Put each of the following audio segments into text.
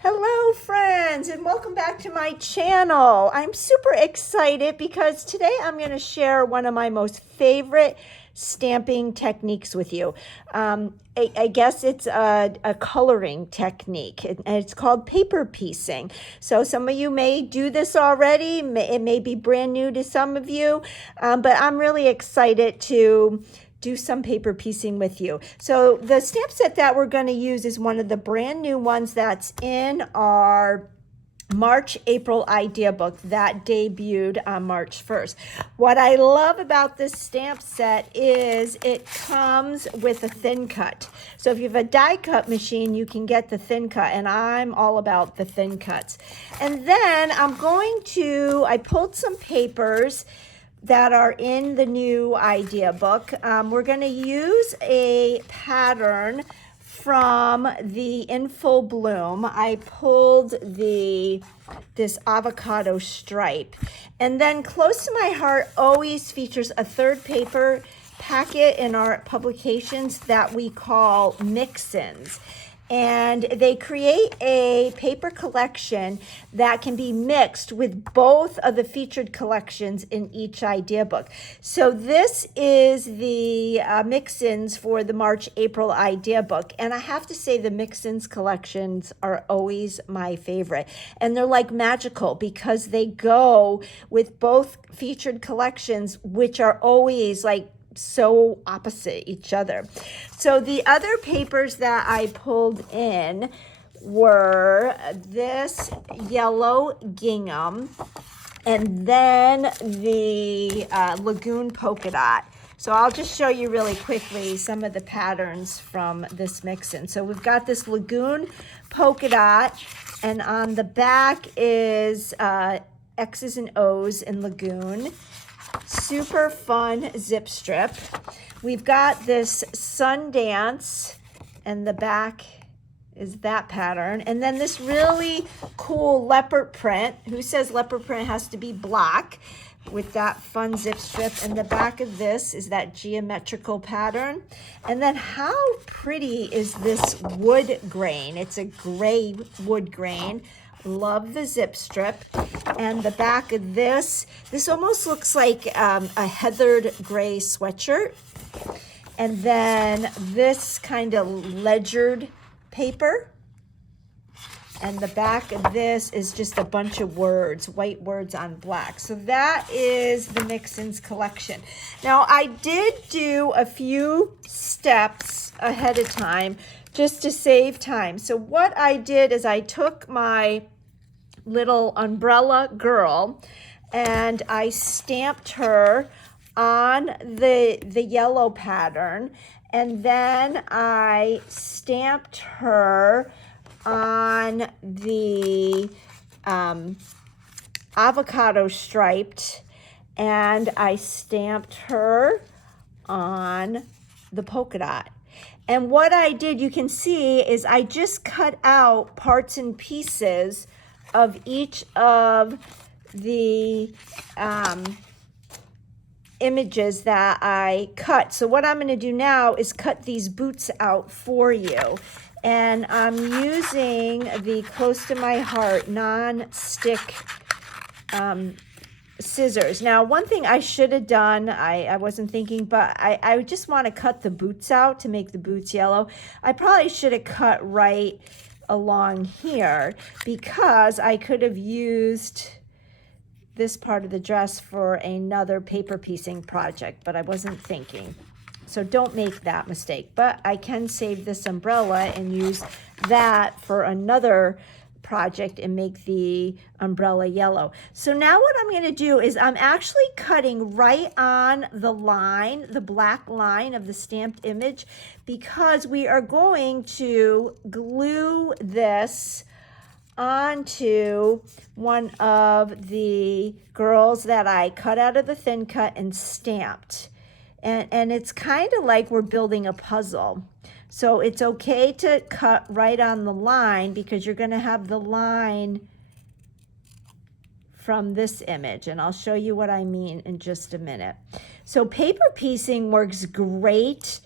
Hello friends, and welcome back to my channel. I'm super excited because today I'm going to share one of my most favorite stamping techniques with you. I guess it's a coloring technique, and it's called paper piecing. So some of you may do this already. It may be brand new to some of you, but I'm really excited to do some paper piecing with you. So the stamp set that we're going to use is one of the brand new ones that's in our March-April idea book that debuted on March 1st. What I love about this stamp set is it comes with a thin cut. So if you have a die cut machine, you can get the thin cut, and I'm all about the thin cuts. And then I pulled some papers that are in the new idea book. We're going to use a pattern from the In Full Bloom. I pulled this avocado stripe, and then close to my heart always features a third paper packet in our publications that we call mix-ins. And they create a paper collection that can be mixed with both of the featured collections in each idea book. So this is the mix-ins for the March-April idea book. And I have to say the mix-ins collections are always my favorite. And they're like magical because they go with both featured collections, which are always like so opposite each other. So the other papers that I pulled in were this yellow gingham and then the Lagoon polka dot. So I'll just show you really quickly some of the patterns from this mix-in. So we've got this Lagoon polka dot, and on the back is X's and O's in Lagoon. Super fun zip strip. We've got this Sundance, and the back is that pattern. And then this really cool leopard print. Who says leopard print has to be black? With that fun zip strip. And the back of this is that geometrical pattern. And then how pretty is this wood grain? It's a gray wood grain. Love the zip strip. And the back of this almost looks like a heathered gray sweatshirt. And then this kind of ledgered paper. And the back of this is just a bunch of words, white words on black. So that is the Mix-Ins collection. Now, I did do a few steps ahead of time just to save time. So what I did is I took my little umbrella girl and I stamped her on the yellow pattern, and then I stamped her on the avocado striped, and I stamped her on the polka dot. And what I did, you can see, is I just cut out parts and pieces of each of the images that I cut. So what I'm going to do now is cut these boots out for you. And I'm using the Close to My Heart non-stick scissors. Now, one thing I should have done, I wasn't thinking, but I just want to cut the boots out to make the boots yellow. I probably should have cut right along here because I could have used this part of the dress for another paper piecing project, but I wasn't thinking. So don't make that mistake. But I can save this umbrella and use that for another project and make the umbrella yellow. So now what I'm going to do is I'm actually cutting right on the line, the black line of the stamped image, because we are going to glue this onto one of the girls that I cut out of the thin cut and stamped. And it's kind of like we're building a puzzle. So it's okay to cut right on the line because you're going to have the line from this image. And I'll show you what I mean in just a minute. So paper piecing works great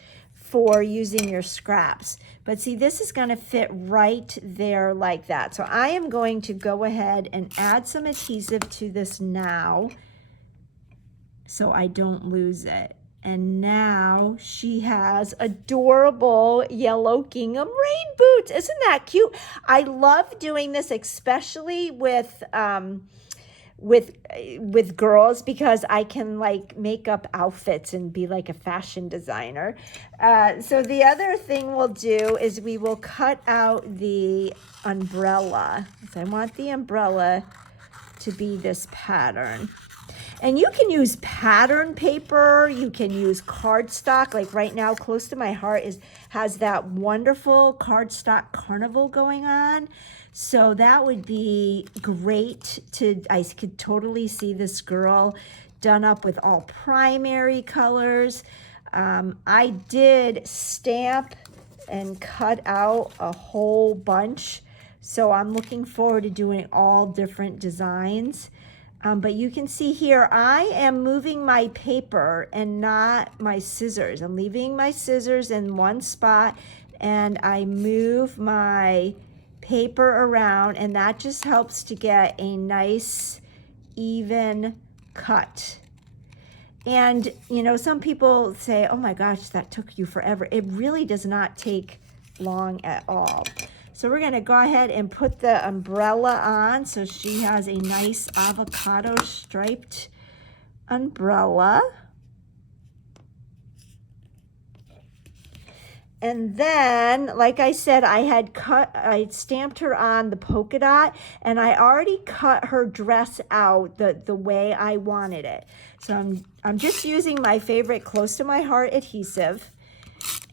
for using your scraps. But see, this is going to fit right there like that. So I am going to go ahead and add some adhesive to this now so I don't lose it. And now she has adorable yellow gingham rain boots. Isn't that cute? I love doing this, especially with girls, because I can like make up outfits and be like a fashion designer. So the other thing we'll do is we will cut out the umbrella. So I want the umbrella to be this pattern. And you can use pattern paper, you can use cardstock. Like right now, close to my heart has that wonderful cardstock carnival going on. So that would be great I could totally see this girl done up with all primary colors. I did stamp and cut out a whole bunch. So I'm looking forward to doing all different designs. But you can see here, I am moving my paper and not my scissors. I'm leaving my scissors in one spot, and I move my paper around, and that just helps to get a nice, even cut. And, you know, some people say, oh my gosh, that took you forever. It really does not take long at all. So we're going to go ahead and put the umbrella on. So she has a nice avocado striped umbrella. And then, like I said, I stamped her on the polka dot, and I already cut her dress out the way I wanted it. So I'm just using my favorite close to my heart adhesive,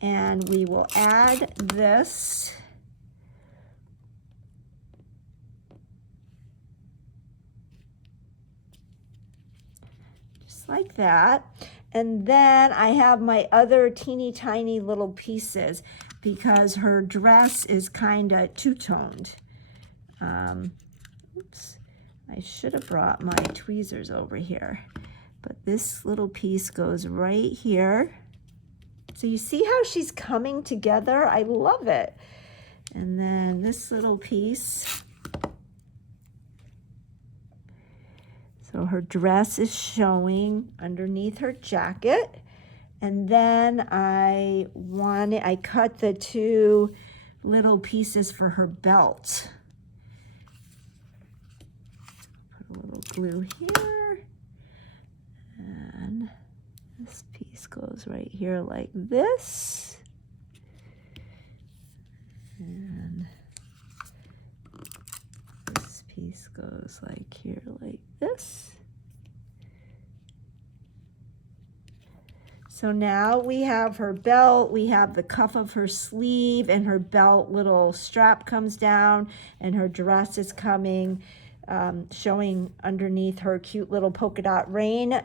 and we will add this. Like that. And then I have my other teeny tiny little pieces because her dress is kind of two-toned. Oops, I should have brought my tweezers over here, but this little piece goes right here. So you see how she's coming together? I love it. And then this little piece. So her dress is showing underneath her jacket. And then I cut the two little pieces for her belt. Put a little glue here. And this piece goes right here like this. And this piece goes like here like this. So now we have her belt, we have the cuff of her sleeve, and her belt little strap comes down, and her dress is coming, showing underneath her cute little polka dot rain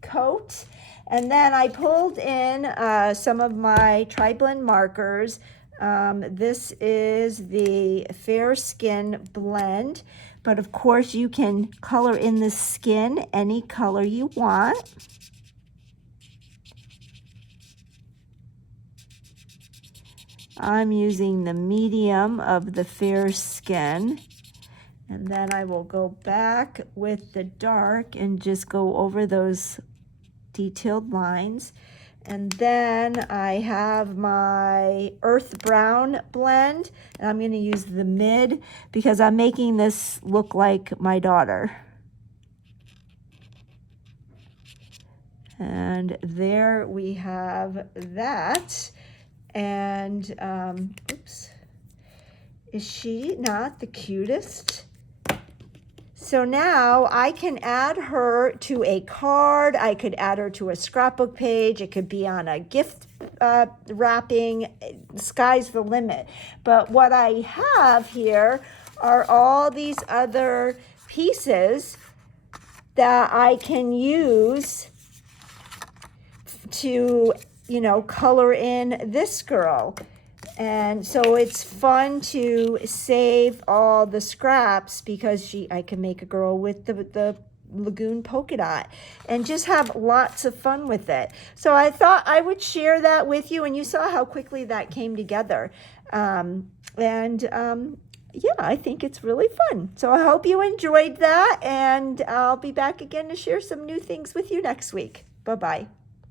coat. And then I pulled in some of my tri-blend markers. This is the Fair Skin blend, but of course you can color in the skin any color you want. I'm using the medium of the Fair Skin, and then I will go back with the dark and just go over those detailed lines. And then I have my Earth Brown blend, and I'm going to use the mid because I'm making this look like my daughter. And there we have that. And, oops, is she not the cutest? So now I can add her to a card. I could add her to a scrapbook page. It could be on a gift wrapping. Sky's the limit. But what I have here are all these other pieces that I can use to, you know, color in this girl. And so it's fun to save all the scraps because I can make a girl with the lagoon polka dot, and just have lots of fun with it. So I thought I would share that with you, and you saw how quickly that came together. Yeah, I think it's really fun. So I hope you enjoyed that, and I'll be back again to share some new things with you next week. Bye-bye.